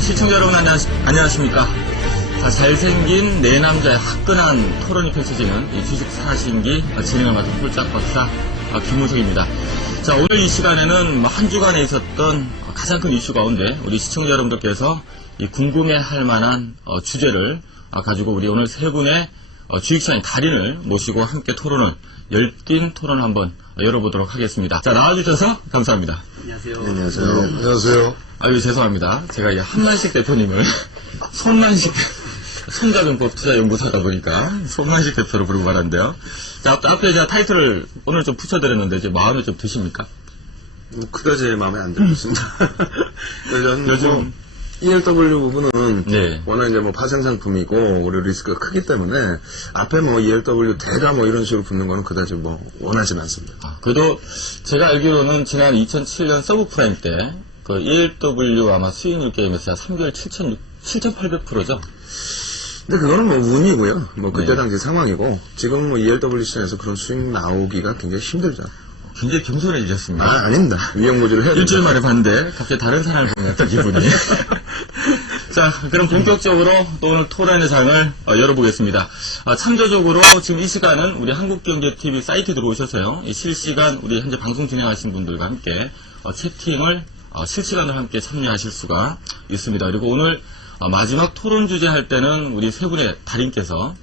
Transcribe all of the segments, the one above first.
시청자 여러분 안녕하십니까. 잘생긴 네 남자의 화끈한 토론이 펼쳐지는 이 주식 사신기 진행을 맡은 홀짝 박사 김우석입니다. 자, 오늘 이 시간에는 한 주간에 있었던 가장 큰 이슈 가운데 우리 시청자 여러분들께서 궁금해할 만한 주제를 가지고 우리 오늘 세 분의 주식시장의 달인을 모시고 함께 토론을 열띤 토론 한번 열어보도록 하겠습니다. 자, 나와주셔서 감사합니다. 안녕하세요. 안녕하세요. 안녕하세요. 아유, 죄송합니다. 제가 이 한만식 대표님을 손자병법 투자연구소다 보니까 손만식 대표로 부르고 말았는데요. 자, 앞에 제가 타이틀을 오늘 좀 붙여드렸는데 이제 마음에 좀 드십니까? 그다지 마음에 안 들고 있습니다. 요즘 ELW 부분은 네. 워낙 이제 뭐 파생 상품이고 우리 리스크가 크기 때문에 앞에 뭐 ELW 대다 뭐 이런 식으로 붙는 거는 그다지 뭐 원하지 않습니다. 그래도 제가 알기로는 지난 2007년 서브프라임 때 그 ELW 아마 수익률 게임에서 3개월 7,800%죠? 근데 그거는 뭐 운이고요. 뭐 그때 네. 당시 상황이고 지금 뭐 ELW 시장에서 그런 수익 나오기가 굉장히 힘들죠. 굉장히 겸손해지셨습니다. 아닙니다. 위험고지를 해야 일주일 됩니다. 만에 봤는데 갑자기 다른 사람을 보는 듯한 기분이. 자, 그럼 본격적으로 또 오늘 토론의 장을 열어보겠습니다. 참조적으로 지금 이 시간은 우리 한국경제TV 사이트에 들어오셔서요. 이 실시간 우리 현재 방송 진행하신 분들과 함께 채팅을 실시간으로 함께 참여하실 수가 있습니다. 그리고 오늘 마지막 토론 주제 할 때는 우리 세 분의 달인께서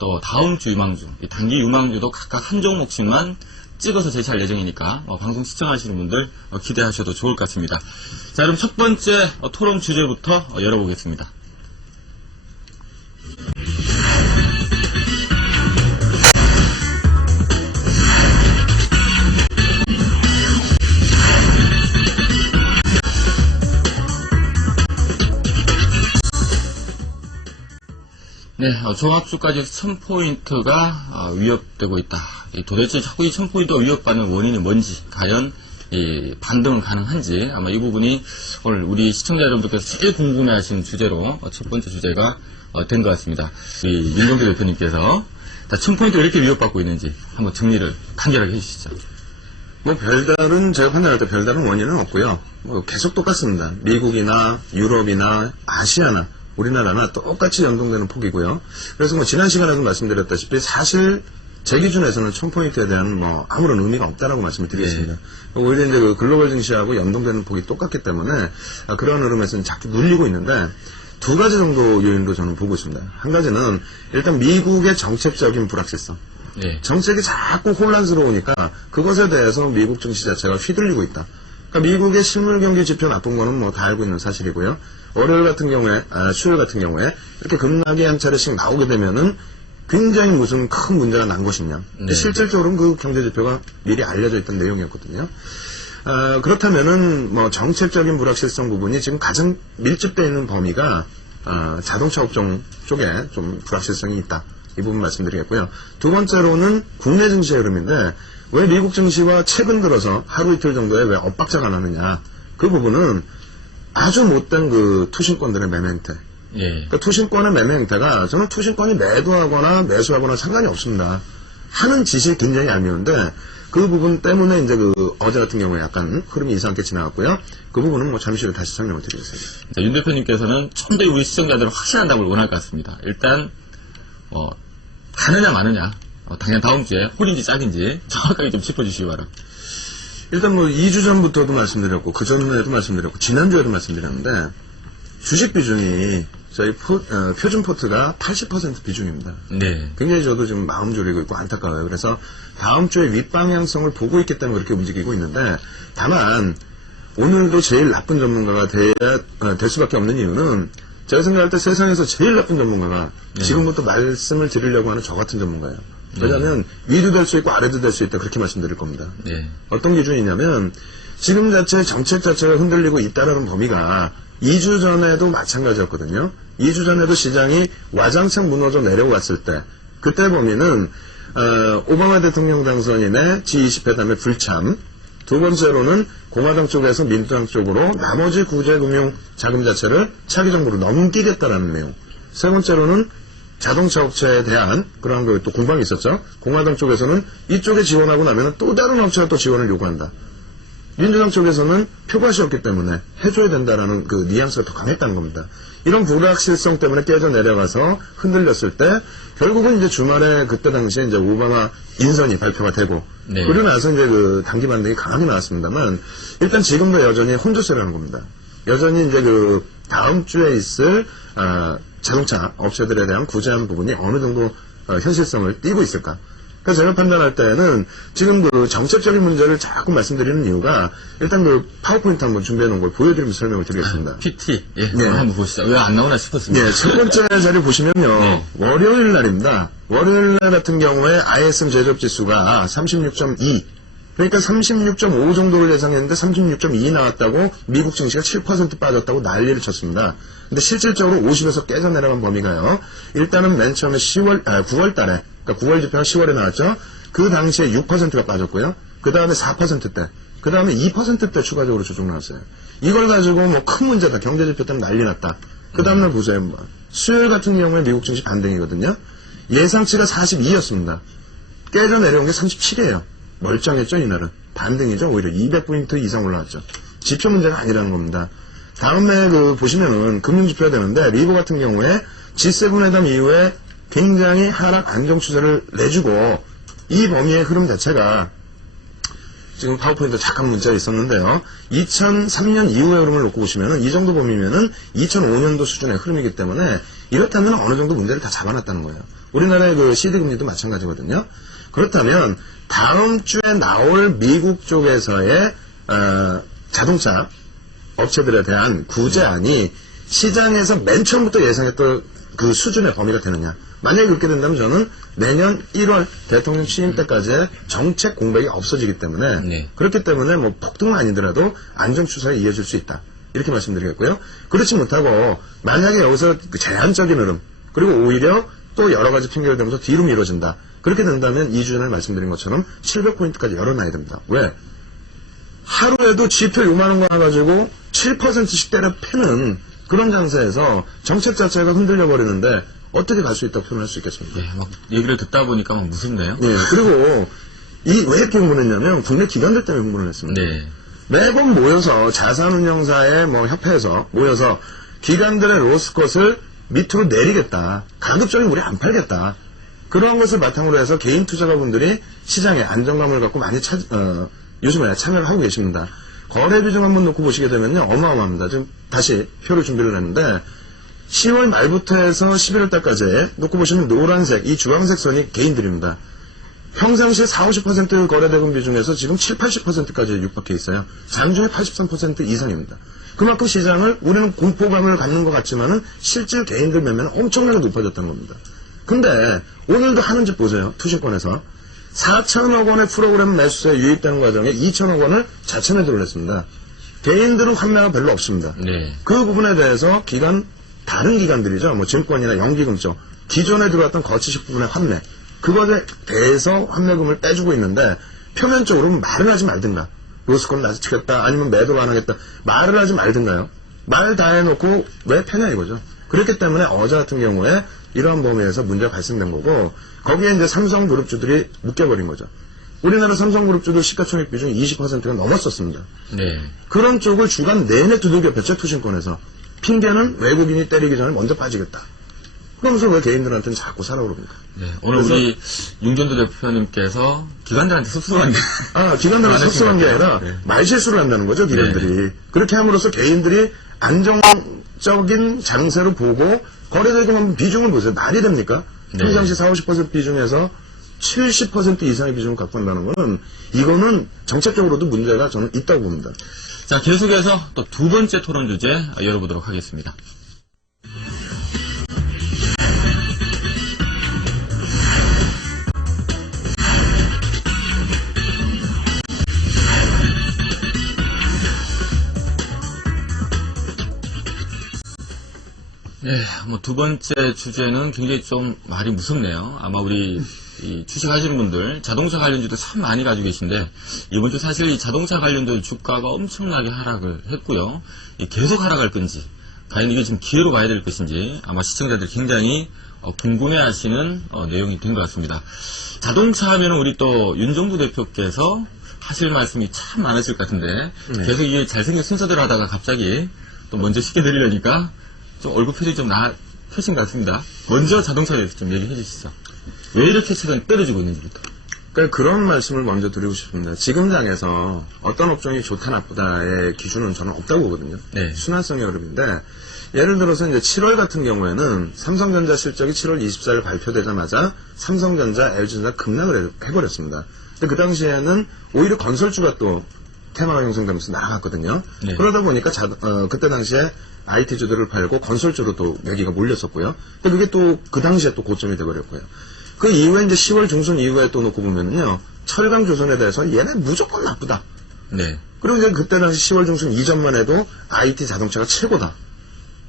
또 다음 주 유망주, 단기 유망주도 각각 한 종목씩만 찍어서 제시할 예정이니까 방송 시청하시는 분들 기대하셔도 좋을 것 같습니다. 자, 그럼 첫 번째 토론 주제부터 열어보겠습니다. 네, 종합주까지 1000포인트가 위협되고 있다. 도대체 자꾸 이 1000포인트가 위협받는 원인이 뭔지, 과연 반등은 가능한지, 아마 이 부분이 오늘 우리 시청자 여러분들께서 제일 궁금해하시는 주제로 첫 번째 주제가 된 것 같습니다. 우리 윤동규 대표님께서 1000포인트가 왜 이렇게 위협받고 있는지 한번 정리를 간결하게 해주시죠. 뭐 별다른 제가 판단할 때 별다른 원인은 없고요. 뭐 계속 똑같습니다. 미국이나 유럽이나 아시아나 우리나라나 똑같이 연동되는 폭이고요. 그래서 뭐 지난 시간에도 말씀드렸다시피 사실 제 기준에서는 1000포인트에 대한 뭐 아무런 의미가 없다라고 말씀을 드리겠습니다. 네. 오히려 이제 그 글로벌 증시하고 연동되는 폭이 똑같기 때문에 그런 흐름에서는 자꾸 눌리고 있는데 두 가지 정도 요인으로 저는 보고 있습니다. 한 가지는 일단 미국의 정책적인 불확실성. 네. 정책이 자꾸 혼란스러우니까 그것에 대해서 미국 증시 자체가 휘둘리고 있다. 그러니까 미국의 실물 경기 지표 나쁜 거는 뭐 다 알고 있는 사실이고요. 월요일 같은 경우에, 수요일 같은 경우에 이렇게 급락이 한 차례씩 나오게 되면은 굉장히 무슨 큰 문제가 난 것이냐. 네. 실질적으로는 그 경제 지표가 미리 알려져 있던 내용이었거든요. 그렇다면은 뭐 정책적인 불확실성 부분이 지금 가장 밀집되어 있는 범위가 자동차 업종 쪽에 좀 불확실성이 있다. 이 부분 말씀드리겠고요. 두 번째로는 국내 증시의 흐름인데 왜 미국 증시와 최근 들어서 하루 이틀 정도에 왜 엇박자가 나느냐. 그 부분은 아주 못된 그 투신권들의 매매 행태. 예. 그 투신권의 매매 행태가 저는 투신권이 매도하거나 매수하거나 상관이 없습니다. 하는 짓이 굉장히 얄미운데 그 부분 때문에 이제 그 어제 같은 경우에 약간 흐름이 이상하게 지나갔고요. 그 부분은 뭐 잠시 후에 다시 설명을 드리겠습니다. 자, 윤 대표님께서는 좀 더 우리 시청자들은 확실한 답을 원할 것 같습니다. 일단 가느냐 마느냐, 당연 다음 주에 홀인지 짝인지 정확하게 좀 짚어주시기 바랍니다. 일단 뭐 2주 전부터도 말씀드렸고 그 전에도 말씀드렸고 지난주에도 말씀드렸는데 주식 비중이 저희 표준 포트가 80% 비중입니다. 네. 굉장히 저도 지금 마음 졸이고 있고 안타까워요. 그래서 다음 주에 윗방향성을 보고 있기 때문에 그렇게 움직이고 있는데 다만 오늘도 제일 나쁜 전문가가 될 수밖에 없는 이유는 제가 생각할 때 세상에서 제일 나쁜 전문가가 지금부터 말씀을 드리려고 하는 저 같은 전문가예요. 왜냐하면 위도 될 수 있고 아래도 될 수 있다 그렇게 말씀드릴 겁니다. 네. 어떤 기준이냐면 지금 자체 정책 자체가 흔들리고 있다는 범위가 2주 전에도 마찬가지였거든요. 2주 전에도 시장이 와장창 무너져 내려왔을 때 그때 범위는 오바마 대통령 당선인의 G20 회담의 불참, 두 번째로는 공화당 쪽에서 민주당 쪽으로 나머지 구제금융 자금 자체를 차기 정부로 넘기겠다라는 내용, 세 번째로는 자동차 업체에 대한 그런 또 공방이 있었죠. 공화당 쪽에서는 이쪽에 지원하고 나면 또 다른 업체가 또 지원을 요구한다. 민주당 쪽에서는 표밭이었기 때문에 해줘야 된다라는 그 뉘앙스가 더 강했다는 겁니다. 이런 불확실성 때문에 깨져 내려가서 흔들렸을 때 결국은 이제 주말에 그때 당시에 이제 오바마 인선이 발표가 되고 네. 그러고 나서 이제 그 단기 반등이 강하게 나왔습니다만 일단 지금도 여전히 혼조세라는 겁니다. 여전히 이제 그 다음 주에 있을 자동차 업체들에 대한 구제한 부분이 어느 정도 현실성을 띠고 있을까? 그래서 제가 판단할 때는 지금 그 정책적인 문제를 자꾸 말씀드리는 이유가 일단 그 파워포인트 한번 준비해 놓은 걸 보여드리면서 설명을 드리겠습니다. PT. 예. 네. 한번 보시죠. 왜 안 나오나 싶었습니다. 예, 첫 번째 자료 보시면요. 네. 월요일 날입니다. 월요일 날 같은 경우에 ISM 제조업 지수가 36.2. 그러니까 36.5 정도를 예상했는데 36.2 나왔다고 미국 증시가 7% 빠졌다고 난리를 쳤습니다. 근데 실질적으로 50에서 깨져 내려간 범위가요. 일단은 맨 처음에 9월 달에, 그러니까 9월 지표가 10월에 나왔죠. 그 당시에 6%가 빠졌고요. 그 다음에 4%대, 그 다음에 2%대 추가적으로 조정 나왔어요. 이걸 가지고 뭐 큰 문제다. 경제지표 때문에 난리 났다. 그 다음날 보세요. 뭐. 수요일 같은 경우에 미국 증시 반등이거든요. 예상치가 42였습니다. 깨져 내려온 게 37이에요. 멀쩡했죠, 이날은. 반등이죠. 오히려 200포인트 이상 올라왔죠. 지표 문제가 아니라는 겁니다. 다음에 보시면은 금융지표가 되는데, 리보 같은 경우에 G7 회담 이후에 굉장히 하락 안정 추세를 내주고, 이 범위의 흐름 자체가 지금 파워포인트 잠깐 문자가 있었는데요. 2003년 이후의 흐름을 놓고 보시면은 이 정도 범위면은 2005년도 수준의 흐름이기 때문에 이렇다면 어느 정도 문제를 다 잡아놨다는 거예요. 우리나라의 그 CD 금리도 마찬가지거든요. 그렇다면 다음 주에 나올 미국 쪽에서의 자동차 업체들에 대한 구제안이 시장에서 맨 처음부터 예상했던 그 수준의 범위가 되느냐. 만약에 그렇게 된다면 저는 내년 1월 대통령 취임 때까지의 정책 공백이 없어지기 때문에 네. 그렇기 때문에 뭐 폭등은 아니더라도 안정 추세가 이어질 수 있다. 이렇게 말씀드리겠고요. 그렇지 못하고 만약에 여기서 그 제한적인 흐름 그리고 오히려 또 여러 가지 핑계를 대면서 뒤로 미뤄진다. 그렇게 된다면 2주 전에 말씀드린 것처럼 700포인트까지 열어놔야 됩니다. 왜? 하루에도 지표 요만한 거 가지고 7%씩 때려 패는 그런 장세에서 정책 자체가 흔들려 버리는데 어떻게 갈 수 있다고 표현할 수 있겠습니까? 예, 막 얘기를 듣다 보니까 막 무섭네요. 예, 그리고 왜 이렇게 흥분했냐면 국내 기관들 때문에 흥분을 했습니다. 네. 매번 모여서 자산운용사의 뭐 협회에서 모여서 기관들의 로스컷을 밑으로 내리겠다. 가급적이면 우리 안 팔겠다. 그러한 것을 바탕으로 해서 개인 투자가분들이 시장에 안정감을 갖고 많이 요즘에 참여를 하고 계십니다. 거래 비중 한번 놓고 보시게 되면요. 어마어마합니다. 지금 다시 표를 준비를 했는데 10월 말부터 해서 11월 달까지 놓고 보시면 노란색, 이 주황색 선이 개인들입니다. 평상시에 40-50% 거래대금 비중에서 지금 70-80%까지 육박해 있어요. 장중에 83% 이상입니다. 그만큼 시장을 우리는 공포감을 갖는 것 같지만은 실질 개인들 매매는 엄청나게 높아졌다는 겁니다. 근데 오늘도 하는 짓 보세요. 투신권에서 4천억 원의 프로그램 매수세에 유입되는 과정에 2천억 원을 자체 매도를 했습니다. 개인들은 환매가 별로 없습니다. 네. 그 부분에 대해서 다른 기관들이죠. 뭐 증권이나 연기금 쪽 기존에 들어왔던 거치식 부분의 환매 그것에 대해서 환매금을 떼주고 있는데 표면적으로 말을 하지 말든가 로스코는 낮추겠다 아니면 매도를 안 하겠다 말을 하지 말든가요. 말 다 해놓고 왜 패냐 이거죠. 그렇기 때문에 어제 같은 경우에 이러한 범위에서 문제가 발생된 거고 거기에 이제 삼성그룹주들이 묶여버린 거죠. 우리나라 삼성그룹주들 시가총액 비중이 20%가 넘었었습니다. 네. 그런 쪽을 주간 내내 두들겨 팼죠. 투신권에서. 핑계는 외국인이 때리기 전에 먼저 빠지겠다. 그러면서 왜 개인들한테는 자꾸 사라 그럽니까? 네. 오늘 우리 윤전도 대표님께서 기관들한테 섭섭한데. 기관들한테 섭섭한 게 아니라 네. 말실수를 한다는 거죠, 기관들이. 네. 그렇게 함으로써 개인들이 안정적인 장세로 보고 거래대금 비중을 보세요. 말이 됩니까? 네. 평상시 40-50% 비중에서 70% 이상의 비중을 갖고 한다는 거는 이거는 정책적으로도 문제가 저는 있다고 봅니다. 자, 계속해서 또 두 번째 토론 주제 열어보도록 하겠습니다. 네, 뭐 두 번째 주제는 굉장히 좀 말이 무섭네요. 아마 우리 주식하시는 분들 자동차 관련주도 참 많이 가지고 계신데 이번 주 사실 이 자동차 관련주 주가가 엄청나게 하락을 했고요. 계속 하락할 건지 과연 이게 지금 기회로 봐야 될 것인지 아마 시청자들이 굉장히 궁금해하시는 내용이 된 것 같습니다. 자동차 하면 우리 또 윤정부 대표께서 하실 말씀이 참 많으실 것 같은데 계속 이게 잘생긴 순서대로 하다가 갑자기 또 먼저 쉽게 드리려니까 좀 얼굴 표정이 좀 펴신 것 같습니다. 먼저 자동차에 대해서 좀 얘기해 주시죠. 왜 이렇게 최근 떨어지고 있는지부터. 그러니까 그런 말씀을 먼저 드리고 싶습니다. 지금 장에서 어떤 업종이 좋다 나쁘다의 기준은 저는 없다고 보거든요. 네. 순환성의 흐름인데 예를 들어서 이제 7월 같은 경우에는 삼성전자 실적이 7월 24일 발표되자마자 삼성전자, LG전자 급락을 해버렸습니다. 근데 그 당시에는 오히려 건설주가 또 테마가 형성되면서 나갔거든요. 네. 그러다 보니까 그때 당시에 IT주들을 팔고 건설주로 또 매기가 몰렸었고요. 근데 그게 또 그 당시에 또 고점이 돼버렸고요. 그 이후에 이제 10월 중순 이후에 또 놓고 보면요. 철강조선에 대해서 얘네 무조건 나쁘다. 네. 그리고 이제 그때 당시 10월 중순 이전만 해도 IT 자동차가 최고다.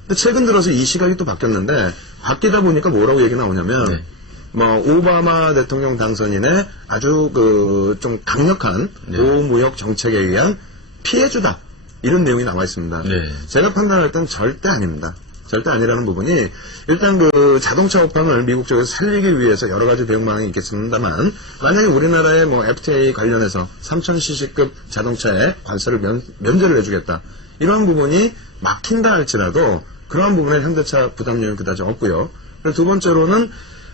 근데 최근 들어서 이 시각이 또 바뀌었는데 바뀌다 보니까 뭐라고 얘기 나오냐면 네. 뭐 오바마 대통령 당선인의 아주 그 좀 강력한 네. 보호무역 정책에 의한 피해주다. 이런 내용이 나와 있습니다. 네. 제가 판단할 땐 절대 아닙니다. 절대 아니라는 부분이 일단 그 자동차 업황을 미국 쪽에서 살리기 위해서 여러 가지 대응 방안이 있겠습니다만 만약에 우리나라의 뭐 FTA 관련해서 3000cc급 자동차에 관세를 면제를 해주겠다. 이러한 부분이 막힌다 할지라도 그러한 부분에 현대차 부담 요인은 그다지 없고요. 그리고 두 번째로는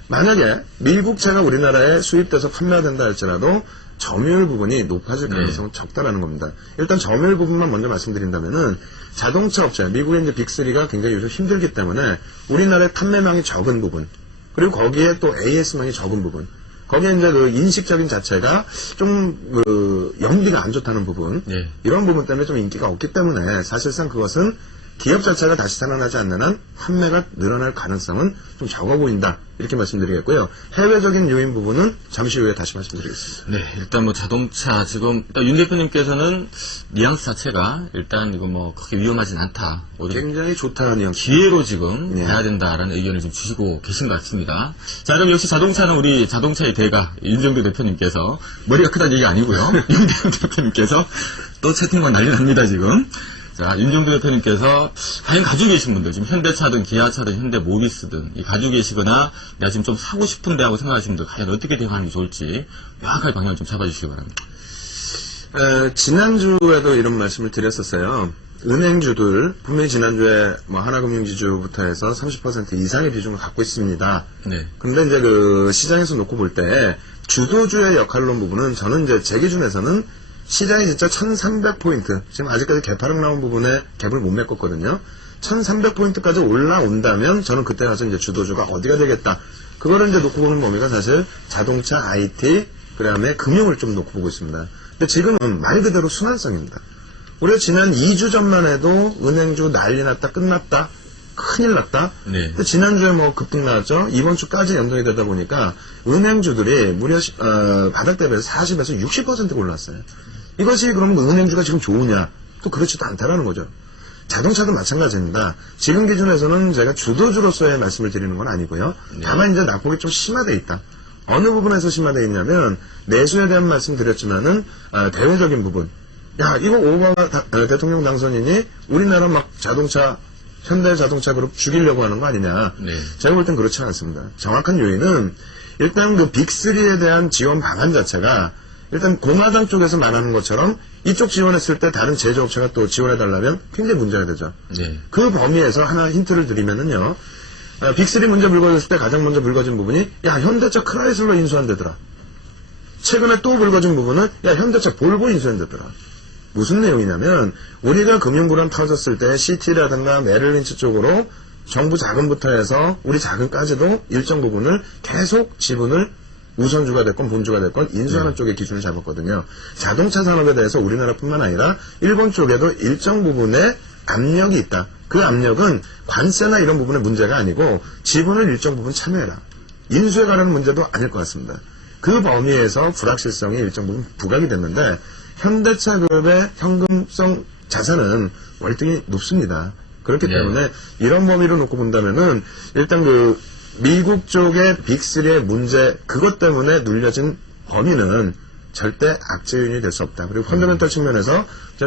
만약에 미국 차가 우리나라에 수입돼서 판매가 된다 할지라도 점유율 부분이 높아질 가능성은 적다라는 겁니다. 일단 점유율 부분만 먼저 말씀드린다면은 자동차 업체, 미국의 이제 빅3가 굉장히 요즘 힘들기 때문에 우리나라의 판매량이 적은 부분, 그리고 거기에 또 AS만이 적은 부분, 거기에 이제 그 인식적인 자체가 좀 그 연비가 안 좋다는 부분, 네. 이런 부분 때문에 좀 인기가 없기 때문에 사실상 그것은 기업 자체가 다시 살아나지 않는 한 판매가 늘어날 가능성은 좀 적어 보인다. 이렇게 말씀드리겠고요. 해외적인 요인 부분은 잠시 후에 다시 말씀드리겠습니다. 네, 일단 뭐 자동차 지금 일단 윤 대표님께서는 뉘앙스 자체가 일단 이거 뭐 그렇게 위험하진 않다. 오히려 굉장히 좋다는 뉘앙스. 기회로 지금 네. 봐야 된다라는 의견을 좀 주시고 계신 것 같습니다. 자, 그럼 역시 자동차는 우리 자동차의 대가 윤정도 대표님께서 머리가 크다는 얘기 아니고요. 윤대현 대표님께서 또 채팅방 난리 납니다 지금. 자, 윤정도 대표님께서 과연 가지고 계신 분들, 지금 현대차든 기아차든 현대모비스든 이 가지고 계시거나 내가 지금 좀 사고 싶은데 하고 생각하시는 분들 과연 어떻게 대응하는 게 좋을지 명확하게 방향을 좀 잡아주시기 바랍니다. 지난주에도 이런 말씀을 드렸었어요. 은행주들, 분명히 지난주에 뭐 하나금융지주부터 해서 30% 이상의 비중을 갖고 있습니다. 네. 근데 이제 그 시장에서 놓고 볼 때 주도주의 역할론 부분은 저는 이제 제 기준에서는 시장이 진짜 1300포인트, 지금 아직까지 개파락 나온 부분에 갭을 못 메꿨거든요. 1300포인트까지 올라온다면 저는 그때 가서 이제 주도주가 어디가 되겠다. 그거를 이제 놓고 보는 범위가 사실 자동차, IT, 그 다음에 금융을 좀 놓고 보고 있습니다. 근데 지금은 말 그대로 순환성입니다. 우리가 지난 2주 전만 해도 은행주 난리 났다, 끝났다, 큰일 났다. 네. 근데 지난주에 뭐 급등 나왔죠. 이번 주까지 연동이 되다 보니까 은행주들이 무려 바닥 대비해서 40에서 60% 올랐어요. 이것이 그럼 은행주가 지금 좋으냐? 또 그렇지도 않다라는 거죠. 자동차도 마찬가지입니다. 지금 기준에서는 제가 주도주로서의 말씀을 드리는 건 아니고요. 다만 이제 낙폭이 좀 심화되어 있다. 어느 부분에서 심화되어 있냐면 내수에 대한 말씀 드렸지만은 대외적인 부분. 야, 이거 오바마 대통령 당선인이 우리나라 막 자동차 현대자동차그룹 죽이려고 하는 거 아니냐. 네. 제가 볼 땐 그렇지 않습니다. 정확한 요인은 일단 그 빅3에 대한 지원 방안 자체가 일단 공화당 쪽에서 말하는 것처럼 이쪽 지원했을 때 다른 제조업체가 또 지원해달라면 굉장히 문제가 되죠. 네. 그 범위에서 하나 힌트를 드리면은요. 빅3 문제 불거졌을 때 가장 먼저 불거진 부분이 야, 현대차 크라이슬러 인수한대더라. 최근에 또 불거진 부분은 야, 현대차 볼보 인수한대더라. 무슨 내용이냐면 우리가 금융불안 터졌을 때 CT라든가 메릴린치 쪽으로 정부 자금부터 해서 우리 자금까지도 일정 부분을 계속 지분을 우선주가 됐건 본주가 됐건 인수하는 쪽에 기준을 잡았거든요. 자동차 산업에 대해서 우리나라뿐만 아니라 일본 쪽에도 일정 부분의 압력이 있다. 그 압력은 관세나 이런 부분의 문제가 아니고 지분을 일정 부분 참여해라. 인수에 관한 문제도 아닐 것 같습니다. 그 범위에서 불확실성이 일정 부분 부각이 됐는데 현대차 그룹의 현금성 자산은 월등히 높습니다. 그렇기 때문에 이런 범위로 놓고 본다면은 일단 그 미국 쪽의 빅3의 문제 그것 때문에 눌려진 범위는 절대 악재 요인이 될 수 없다. 그리고 펀더멘털 측면에서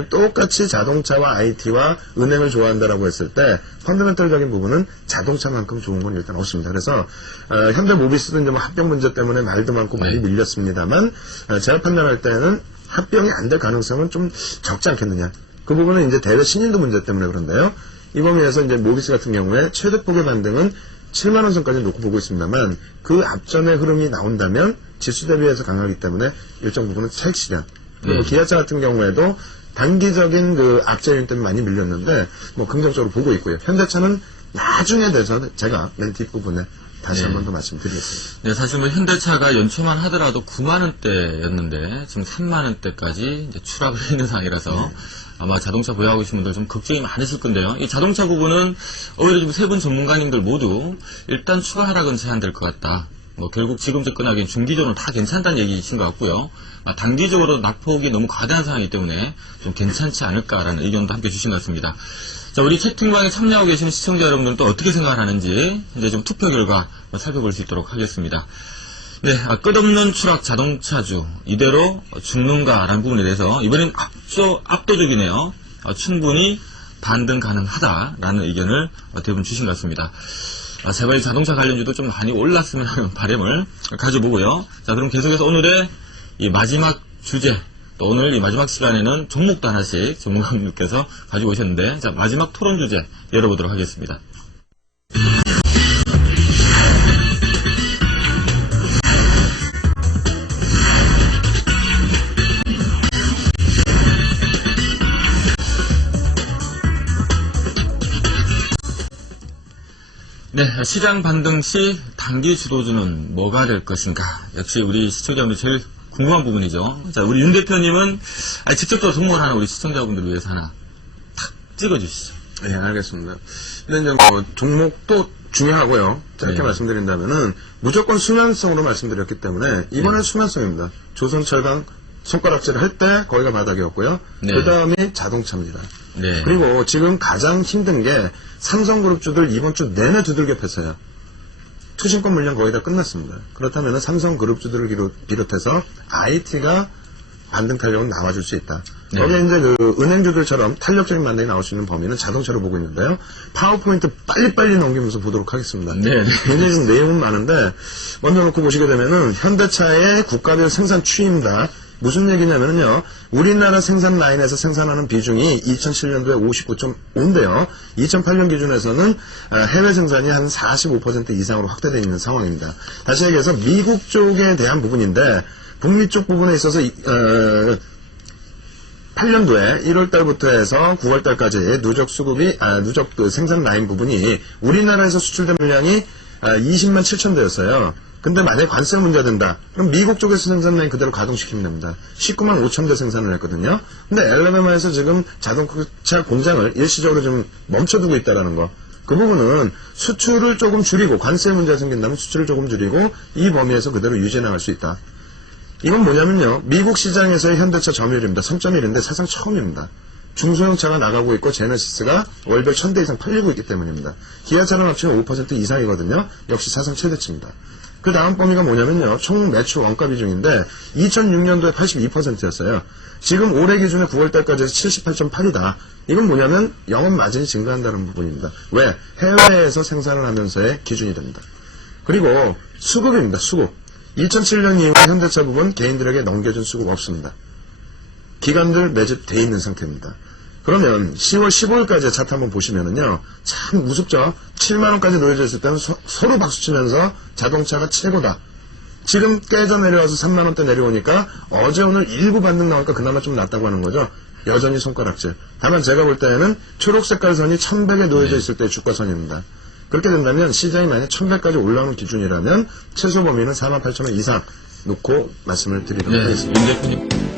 똑같이 자동차와 IT와 은행을 좋아한다라고 했을 때 펀더멘털적인 부분은 자동차만큼 좋은 건 일단 없습니다. 그래서 현대모비스도 이제 뭐 합격 문제 때문에 말도 많고 많이 밀렸습니다만 제가 판단할 때는 합병이 안 될 가능성은 좀 적지 않겠느냐. 그 부분은 이제 대외 신인도 문제 때문에 그런데요. 이 범위에서 이제 모비스 같은 경우에 최대 폭의 반등은 7만원 선까지 놓고 보고 있습니다만 그 앞전의 흐름이 나온다면 지수 대비해서 강하기 때문에 일정 부분은 차익 실현. 그리고 기아차 같은 경우에도 단기적인 그 악재 요인 때문에 많이 밀렸는데 뭐 긍정적으로 보고 있고요. 현대차는 나중에 돼서 제가 맨 뒷부분에 다시 한 번 더 말씀드리겠습니다. 네, 사실 뭐 현대차가 연초만 하더라도 9만원대였는데 지금 3만원대까지 이제 추락을 해 있는 상황이라서 아마 자동차 보유하고 계신 분들 좀 걱정이 많으실 건데요. 이 자동차 부분은 오히려 좀 세 분 전문가님들 모두 일단 추가 하락은 제한될 것 같다. 뭐 결국 지금 접근하기엔 중기적으로 다 괜찮다는 얘기이신 것 같고요. 단기적으로 낙폭이 너무 과다한 상황이기 때문에 좀 괜찮지 않을까라는 의견도 함께 주신 것 같습니다. 자, 우리 채팅방에 참여하고 계신 시청자 여러분들은 또 어떻게 생각을 하는지 이제 좀 투표 결과 살펴볼 수 있도록 하겠습니다. 네, 끝없는 추락 자동차주 이대로 죽는가라는 부분에 대해서 이번엔 압도적이네요. 충분히 반등 가능하다라는 의견을 대부분 주신 것 같습니다. 제발 자동차 관련주도 좀 많이 올랐으면 하는 바람을 가져보고요. 자, 그럼 계속해서 오늘의 이 마지막 주제, 또 오늘 이 마지막 시간에는 종목도 하나씩 전문가님께서 가지고 오셨는데, 자, 마지막 토론 주제 열어보도록 하겠습니다. 네, 시장 반등 시 단기 주도주는 뭐가 될 것인가? 역시 우리 시청자분들 제일 궁금한 부분이죠. 자, 우리 윤 대표님은 직접적으로 성공을 하는 우리 시청자분들을 위해서 하나 탁 찍어주시죠. 네, 알겠습니다. 근데 이제 뭐 종목도 중요하고요. 짧게 말씀드린다면은 무조건 수면성으로 말씀드렸기 때문에 이번엔 수면성입니다. 조선철강 손가락질 할 때 거기가 바닥이었고요. 그 다음이 자동차입니다. 네. 그리고 지금 가장 힘든 게 삼성그룹주들 이번 주 내내 두들겨 팼어요. 투신권 물량 거의 다 끝났습니다. 그렇다면 삼성그룹주들을 비롯해서 IT가 반등 탄력은 나와줄 수 있다. 네. 여기에 이제 그 은행주들처럼 탄력적인 반등이 나올 수 있는 범위는 자동차로 보고 있는데요. 파워포인트 빨리빨리 넘기면서 보도록 하겠습니다. 네. 굉장히 좀 내용은 많은데 먼저 놓고 보시게 되면은 현대차의 국가별 생산 추이입니다. 무슨 얘기냐면요. 우리나라 생산 라인에서 생산하는 비중이 2007년도에 59.5인데요. 2008년 기준에서는 해외 생산이 한 45% 이상으로 확대되어 있는 상황입니다. 다시 얘기해서 미국 쪽에 대한 부분인데 북미 쪽 부분에 있어서 8년도에 1월달부터 해서 9월달까지 누적 수급이 누적 그 생산 라인 부분이 우리나라에서 수출된 물량이 20만 7천 대였어요. 근데 만약에 관세 문제가 된다. 그럼 미국 쪽에서 생산 라인 그대로 가동시키면 됩니다. 19만 5천 대 생산을 했거든요. 근데 엘라베마에서 지금 자동차 공장을 일시적으로 좀 멈춰두고 있다는 거. 그 부분은 수출을 조금 줄이고 관세 문제가 생긴다면 수출을 조금 줄이고 이 범위에서 그대로 유지해 나갈 수 있다. 이건 뭐냐면요. 미국 시장에서의 현대차 점유율입니다. 3.1인데 사상 처음입니다. 중소형차가 나가고 있고 제네시스가 월별 1000대 이상 팔리고 있기 때문입니다. 기아차랑 합치면 5% 이상이거든요. 역시 사상 최대치입니다. 그 다음 범위가 뭐냐면요. 총 매출 원가 비중인데 2006년도에 82%였어요. 지금 올해 기준에 9월달까지 해서 78.8이다. 이건 뭐냐면 영업 마진이 증가한다는 부분입니다. 왜? 해외에서 생산을 하면서의 기준이 됩니다. 그리고 수급입니다. 수급. 2007년 이후에 현대차 부분 개인들에게 넘겨준 수급 없습니다. 기관들 매집돼 있는 상태입니다. 그러면 10월 15일까지 차트 한번 보시면은요, 참 우습죠? 7만원까지 놓여져 있을 때는 서로 박수치면서 자동차가 최고다. 지금 깨져 내려와서 3만원대 내려오니까 어제 오늘 일부 반등 나오니까 그나마 좀 낫다고 하는 거죠. 여전히 손가락질. 다만 제가 볼 때는 초록 색깔 선이 1100에 놓여져 있을 때 주가선입니다. 그렇게 된다면 시장이 만약 1100까지 올라오는 기준이라면 최소 범위는 48,000원 이상 놓고 말씀을 드리도록 하겠습니다. 윤 대표님.